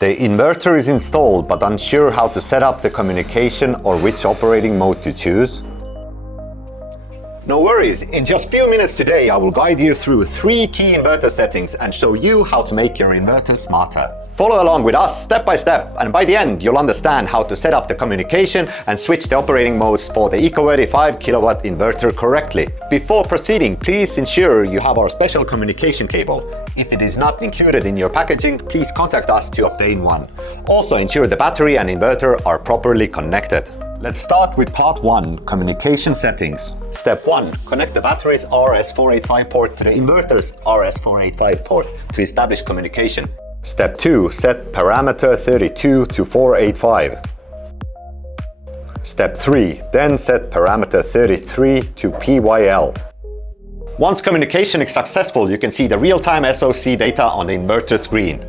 The inverter is installed but unsure how to set up the communication or which operating mode to choose? No worries, in just a few minutes today I will guide you through 3 key inverter settings and show you how to make your inverter smarter. Follow along with us step by step, and by the end you'll understand how to set up the communication and switch the operating modes for the EcoVerdi 5kW inverter correctly. Before proceeding, please ensure you have our special communication cable. If it is not included in your packaging, please contact us to obtain one. Also ensure the battery and inverter are properly connected. Let's start with part 1, communication settings. Step 1. Connect the battery's RS485 port to the inverter's RS485 port to establish communication. Step 2. Set parameter 32 to 485. Step 3. Then set parameter 33 to PYL. Once communication is successful, you can see the real-time SoC data on the inverter screen.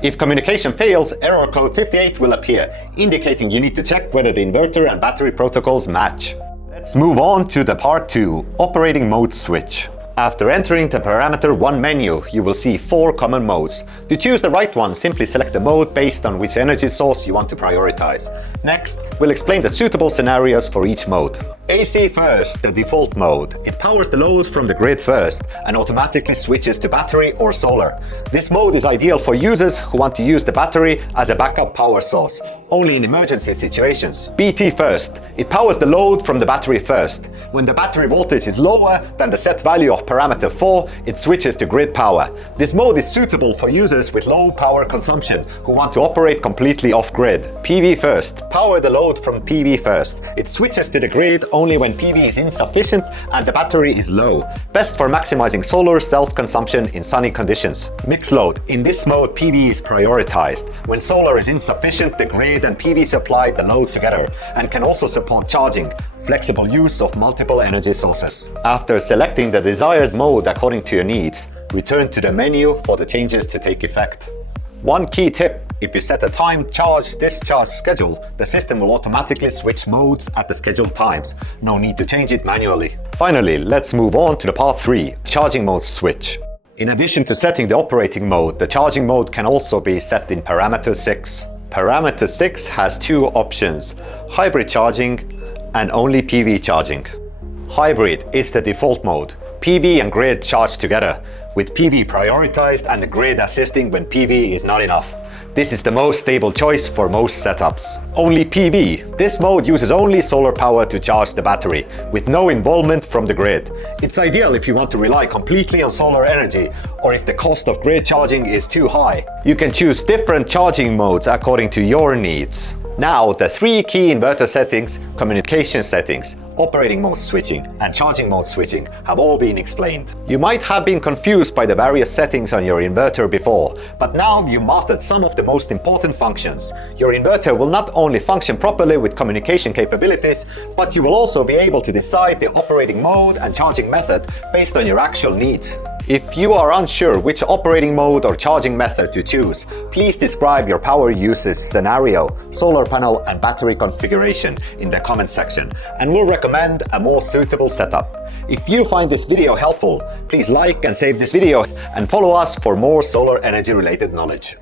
If communication fails, error code 58 will appear, indicating you need to check whether the inverter and battery protocols match. Let's move on to the part 2, operating mode switch. After entering the parameter 1 menu, you will see 4 common modes. To choose the right one, simply select the mode based on which energy source you want to prioritize. Next, we'll explain the suitable scenarios for each mode. AC first, the default mode. It powers the load from the grid first and automatically switches to battery or solar. This mode is ideal for users who want to use the battery as a backup power source, only in emergency situations. BT first. It powers the load from the battery first. When the battery voltage is lower than the set value of parameter 4, it switches to grid power. This mode is suitable for users with low power consumption who want to operate completely off-grid. PV first. Power the load from PV first. It switches to the grid only when PV is insufficient and the battery is low. Best for maximizing solar self-consumption in sunny conditions. Mix load. In this mode, PV is prioritized. When solar is insufficient, the grid and PV supply the load together and can also support charging. Flexible use of multiple energy sources. After selecting the desired mode according to your needs, return to the menu for the changes to take effect. One key tip: if you set a time charge-discharge schedule, the system will automatically switch modes at the scheduled times. No need to change it manually. Finally, let's move on to the part 3, charging mode switch. In addition to setting the operating mode, the charging mode can also be set in parameter 6. Parameter 6 has 2 options: hybrid charging and only PV charging. Hybrid is the default mode. PV and grid charge together, with PV prioritized and the grid assisting when PV is not enough. This is the most stable choice for most setups. Only PV. This mode uses only solar power to charge the battery, with no involvement from the grid. It's ideal if you want to rely completely on solar energy, or if the cost of grid charging is too high. You can choose different charging modes according to your needs. Now, the 3 key inverter settings, communication settings, operating mode switching, and charging mode switching have all been explained. You might have been confused by the various settings on your inverter before, but now you've mastered some of the most important functions. Your inverter will not only function properly with communication capabilities, but you will also be able to decide the operating mode and charging method based on your actual needs. If you are unsure which operating mode or charging method to choose, please describe your power usage scenario, solar panel and battery configuration in the comment section, and we'll recommend a more suitable setup. If you find this video helpful, please like and save this video and follow us for more solar energy related knowledge.